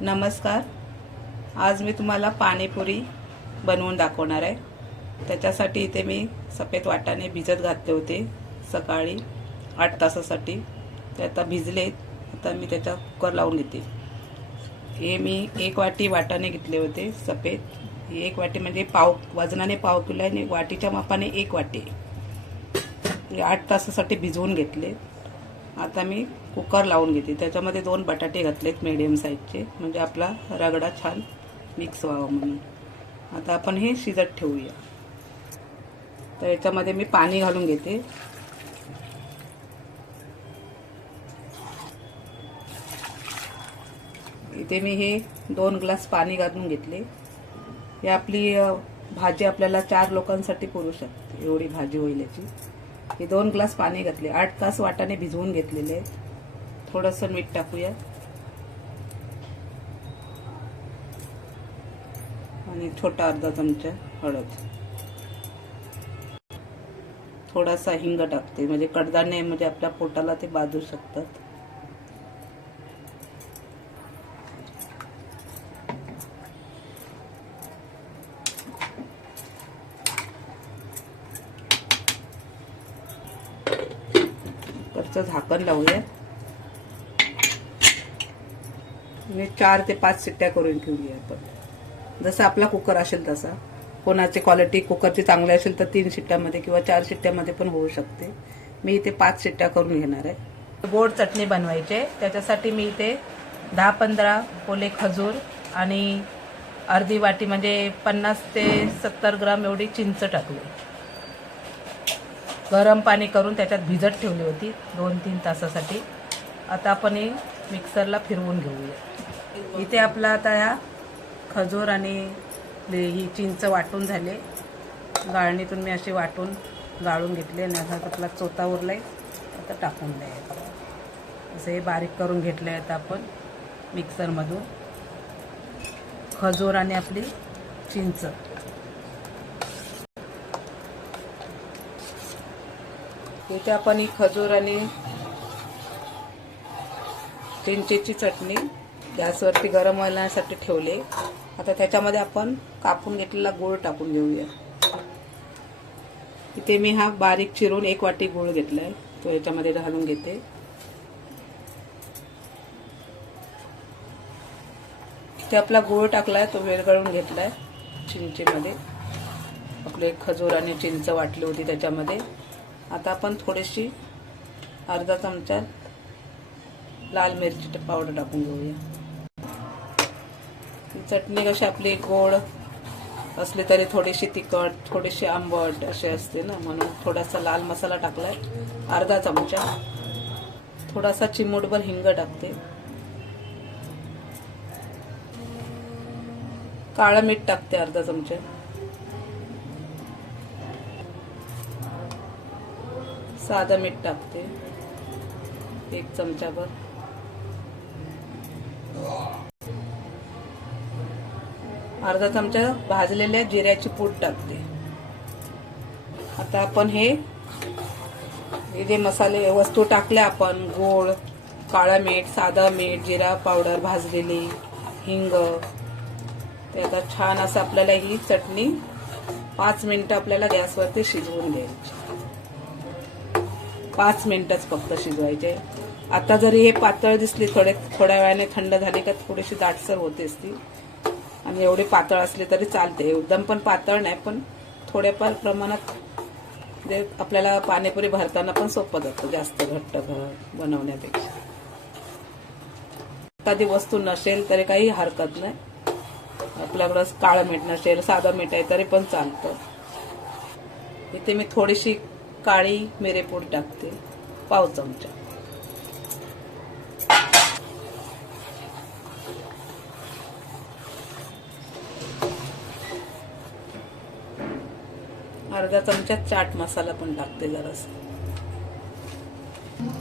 नमस्कार. आज मी तुम्हाला पाणीपुरी बनवून दाखवणार आहे. त्याच्यासाठी इथे मी सफेद वाटाणे भिजत घातले होते सकाळी 8 तासासाठी. ते आता भिजलेत. आता मी त्याचा कुकर लावून घेते. हे मी 1 वाटी वाटाणे घेतले होते सफेद. 1 वाटी म्हणजे पाव वजनाने पाव किलो आणि वाटीच्या मापाने 1 वाटी. 8 तासासाठी भिजवून घेतले. आता मी कुकर लावून घेते. त्याच्यामध्ये 2 बटाटे घातलेत मीडियम साईजचे, म्हणजे आपला रगडा छान मिक्स व्हावा म्हणून. आता आपण हे शिजत ठेवूया. तर याच्यामध्ये मी पाणी घालून घेते. इथे मी हे 2 ग्लास पाणी घालून घेतले. ही आपली भाजी आपल्याला 4 लोकांसाठी पुरू शकते, एवढी भाजी होईल याची. हे 2 ग्लास पाणी घातले. 8 तास वाटाणे भिजवून घेतलेले आहेत. थोडंसं मीठ टाकूया आणि छोटा अर्धा चमचा हळद. थोडासा हिंग टाकते, म्हणजे कडधान्य म्हणजे आपल्या पोटाला ते बाधू शकतात. झाकण लावूया आणि 4 ते 5 शिट्ट्या करून घेऊया आपण. जसा आपला कुकर असेल तसा. कोणाची क्वालिटी कुकरची चांगली असेल तर 3 शिट्ट्यामध्ये किंवा 4 शिट्ट्यामध्ये पण होऊ शकते. मी इथे 5 शिट्ट्या करून घेणार आहे. गोड चटणी बनवायची. त्याच्यासाठी मी इथे 10-15 ओले खजूर आणि अर्धी वाटी म्हणजे 50 ते 70 ग्राम एवढी चिंच टाकली. गरम पाणी करून त्याच्यात भिजत ठेवली होती 2-3 तासासाठी. आता आपण हे मिक्सरला फिरवून घेऊया. इथे आपला आता ह्या खजूर आणि ही चिंच वाटून झाले. गाळणीतून मी अशी वाटून गाळून घेतले आणि आता आपला चोथा उरलाय. आता टाकून द्यायचं. असं हे बारीक करून घेतलं आहे आता आपण मिक्सरमधून. खजूर आणि आपली चिंच. इथे आपण ही खजूर आणि चिंचेची चटणी गॅसवरती गरम व्हायसाठी ठेवले. आता त्याच्यामध्ये आपण कापून घेतलेला गूळ टाकून घेऊया. इथे मी हा बारीक चिरून 1 वाटी गूळ घेतलाय, तो याच्यामध्ये घालून घेते. इथे आपला गूळ टाकलाय, तो विरघळून घेतलाय चिंचेमध्ये. आपले खजूर आणि चिंच वाटली होती त्याच्यामध्ये. आता आपण थोडीशी अर्धा चमचा लाल मिरची पावडर टाकून घेऊया. ही चटणी कशी आपली गोड असली तरी थोडीशी तिखट, थोडीशी आंबट अशी असते ना, म्हणून थोडासा लाल मसाला टाकलाय अर्धा चमचा. थोडासा चिमूटभर हिंग टाकते. काळं मीठ टाकते अर्धा चमचा. साधं मीठ टाकते 1 चमचाभर. अर्धा चमचा भाजलेल्या जिऱ्याची पूड टाकते. आता आपण हे जे मसाले वस्तू टाकल्या आपण, गोड, काळा मीठ, साधा मीठ, जिरा पावडर भाजलेली, हिंग, ते आता छान असं आपल्याला ही चटणी 5 मिनिटं आपल्याला गॅसवरती शिजवून घ्यायची. 5 मिनिटच फक्त शिजवायचे. आता जरी हे पातळ दिसली, थोड्या वेळाने थंड झाली का थोडीशी दाटसर होतेच ती. आणि एवढी पातळ असली तरी चालते. एकदम पण पातळ नाही, पण थोड्याफार प्रमाणात जे आपल्याला पाणीपुरी भरताना पण सोपं जातं जास्त घट्ट बनवण्यापेक्षा. एखादी वस्तू नसेल तरी काही हरकत नाही. आपल्याकडं काळं मीठ नसेल, साधं मीठ आहे तरी पण चालतं. इथे मी थोडीशी काळी मिरेपूड टाकते, पाव चमचा. अर्धा चमचा चाट मसाला पण टाकते जरासा.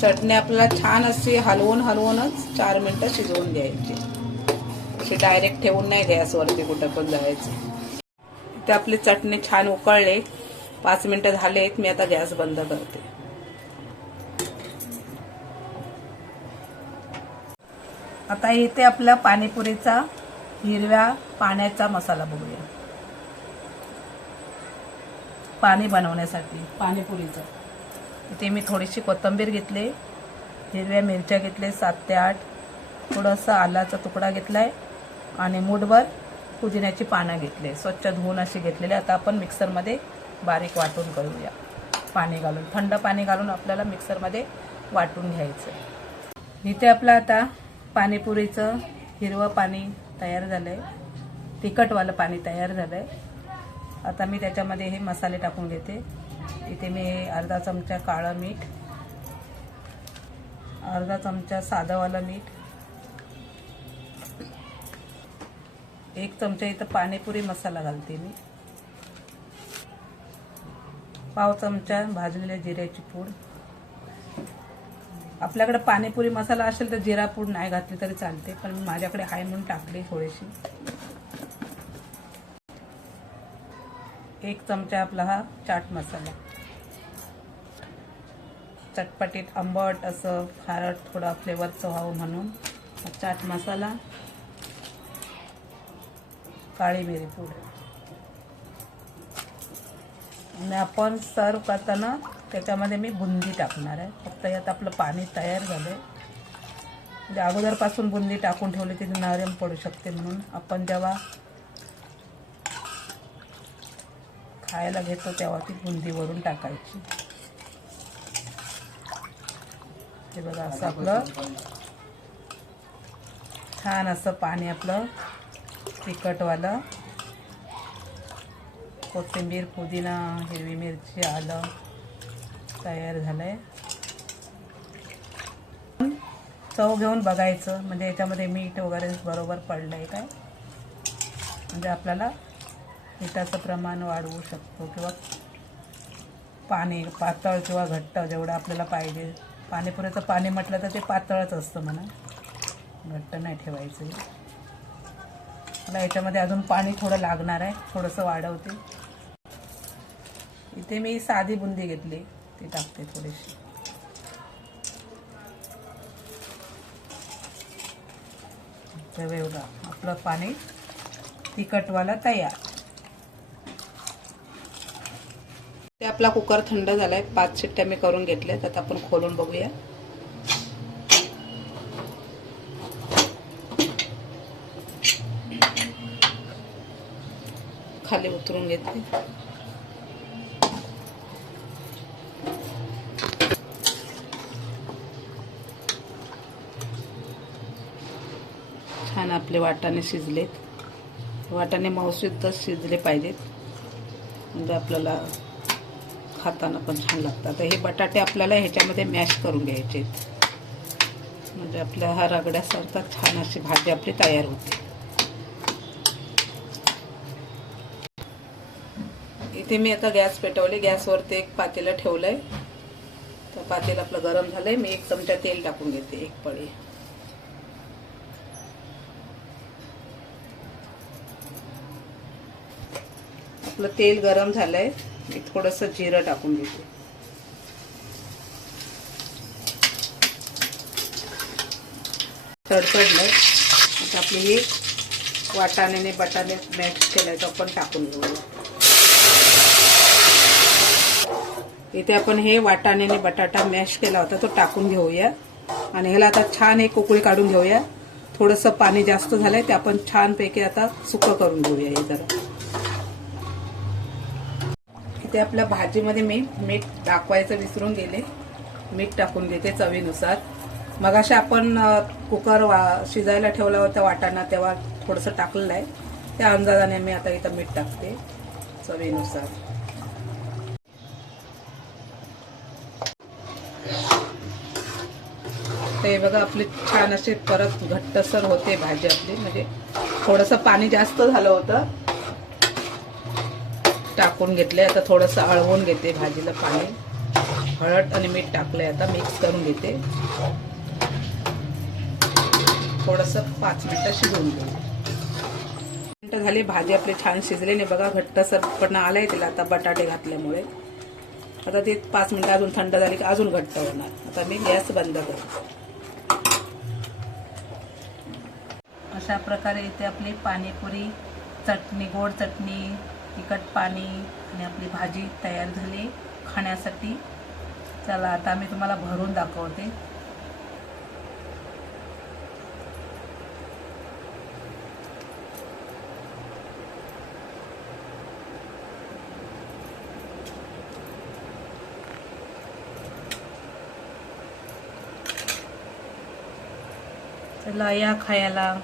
चटणी आपल्याला छान अशी हलवूनच 4 मिनिटं शिजवून द्यायची. अशी डायरेक्ट ठेवून नाही गॅसवरती कुठं पण जायचं. इथे आपली चटणी छान उकळले. 5 मिनिटं झालेत. मी आता गॅस बंद करते. आता इथे आपला पाणीपुरीचा हिरव्या पाण्याचा मसाला बघूया. पाणी बनवण्यासाठी पाणीपुरीचं इथे मी थोडीशी कोथिंबीर घेतली, हिरव्या मिरच्या घेतले 7 ते 8, थोडासा आलाचा तुकडा घेतलाय आणि मूठभर पुदिन्याची पानं घेतले, स्वच्छ धुवून अशी घेतलेली. आता आपण मिक्सरमध्ये बारीक वाटून करूया. पाणी घालून, थंड पाणी घालून आपल्याला मिक्सरमध्ये वाटून घ्यायचं. इथे आपलं आता पाणीपुरीचं हिरवं पाणी तयार झालंय, तिखटवालं पाणी तयार झालंय. आता मी त्याच्यामध्ये हे मसाले टाकून घेते. इथे मी अर्धा चमचा काळं मीठ, अर्धा चमचा साधंवालं मीठ, 1 चमचा इथं पाणीपुरी मसाला घालते मी, पाव चमचा भाजलेल्या जिऱ्याची पूड. आपल्याकडे पाणीपुरी मसाला असेल तर जिरा पूड नाही घातली तरी चालते, पण माझ्याकडे आहे म्हणून टाकली थोडीशी. 1 चमचा आपला हा चाट मसाला, चटपटीत आंबट असं खारट थोडा फ्लेवरचं व्हावं म्हणून चाट मसाला, काळी मिरी पूड. आणि आपण सर्व करताना त्याच्यामध्ये मी बुंदी टाकणार आहे. फक्त यात आपलं पाणी तयार झालंय, म्हणजे अगोदरपासून बुंदी टाकून ठेवली ती नरम पडू शकते, म्हणून आपण जेव्हा खायला घेतो तेव्हा ती बुंदी वरून टाकायची. हे बघा असं आपलं छान असं पाणी आपलं तिखटवालं, कोथिंबीर, पुदिना, हिरवी मिरची, आलं तयार झालंय. चव घेऊन बघायचं, म्हणजे याच्यामध्ये मीठ वगैरे बरोबर पडलंय काय, म्हणजे आपल्याला मिठाचं प्रमाण वाढवू शकतो, किंवा पाणी पातळ किंवा घट्ट जेवढं आपल्याला पाहिजे. पाणीपुरीचं पाणी म्हटलं तर ते पातळच असतं म्हणा, घट्ट नाही ठेवायचं. मला याच्यामध्ये अजून पाणी थोडं लागणार आहे, थोडंसं वाढवते. इथे मी साधी बुंदी घेतली, ती टाकते थोडीशी. बघा आपलं पाणी तिखटवाला तयार. ते आपला कुकर थंड झालाय, 5 शिट्ट्या मी करून घेतल्यात. आता आपण खोलून बघूया. खाली उतरून घेते. छान आपले वाटाणे शिजलेत. वाटाणे मऊसूतच शिजले पाहिजेत, म्हणजे आपल्याला खाताना पण छान लागतात. हे बटाटे आपल्याला ह्याच्यामध्ये मॅश करून घ्यायचे, म्हणजे आपल्या हा रगड्यासारखा छान अशी भाजी आपली तयार होते. इथे मी आता गॅस पेटवले, गॅसवरती एक पातेलं ठेवलंय. तर पातेलं आपलं गरम झालंय. मी 1 चमचा तेल टाकून घेते, 1 पळी. आपलं तेल गरम झालंय, मी थोडंसं जिरं टाकून घेते. तडतडलंय. आता आपले हे वाटाण्याने बटाटे मॅश केलाय तो आपण टाकून घेऊया. इथे आपण हे वाटाण्याने बटाटा मॅश केला होता तो टाकून घेऊया, आणि ह्याला आता छान एक उकळी काढून घेऊया. थोडंसं पाणी जास्त झालंय, ते आपण छानपैकी आता सुकं करून घेऊया. हे जरा इथे आपल्या भाजीमध्ये मी मीठ टाकवायचं विसरून गेले, मीठ टाकून घेते चवीनुसार. मगाशी आपण कुकर शिजायला ठेवला होता वाटाणा, तेव्हा थोडंसं टाकलेलं आहे, त्या अंदाजाने मी आता इथं मीठ टाकते चवीनुसार. ते बघा आपली छान अशी परत घट्टसर होते भाजी आपली, म्हणजे थोडंसं पाणी जास्त झालं होतं, टाकून घेतले. आता थोडंसं हळवून घेते भाजीला पाणी, हळद आणि मीठ टाकलंय. आता मिक्स करून घेते. थोडंसं 5 मिनिटं शिजवून घेऊ. मिनिटं झाली, भाजी आपली छान शिजली नाही बघा, घट्टसरपणा आलाय तिला आता बटाटे घातल्यामुळे. आता ती 5 मिनिटं अजून थंड झाली की अजून घट्ट होणार. आता मी गॅस बंद करते. अशा प्रकारे इथे आपली पाणीपुरी, चटणी, गोड चटणी, तिखट पाणी आणि आपली भाजी तयार झाली खाण्यासाठी. चला आता मी तुम्हाला भरून दाखवते. चला या खायला.